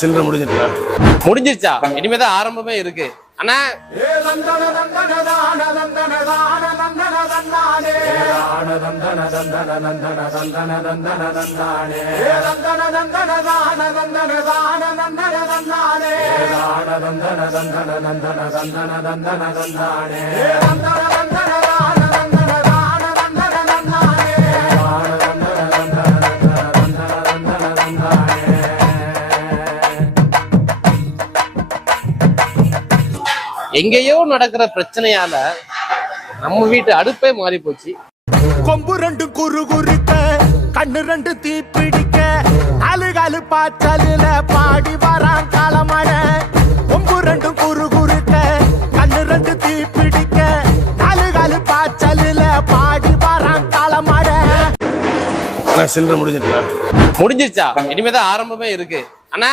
சில்லறை முடிஞ்சிருக்கா? முடிஞ்சிருச்சா? இனிமேதான் ஆரம்பமே இருக்கு அண்ணா. எங்கேயோ நடக்கிற பிரச்சனையால நம்ம வீட்டு அடுப்பே மாறி போச்சு. கொம்பு ரெண்டு குறு குறுக்க, கண்ணு ரெண்டு தீப்பிடிக்க, அழுகாலு பாச்சலில பாடி வரான் காலமட. கொம்பு ரெண்டு குறு குறுக்க, கண்ணு ரெண்டு தீப்பிடிக்க, அழுகாலு பாச்சலில பாடி வரான் காலமட. சில்லறை முடிஞ்சிருக்கா? முடிஞ்சிருச்சா? இனிமேதான் ஆரம்பமே இருக்கு அண்ணா.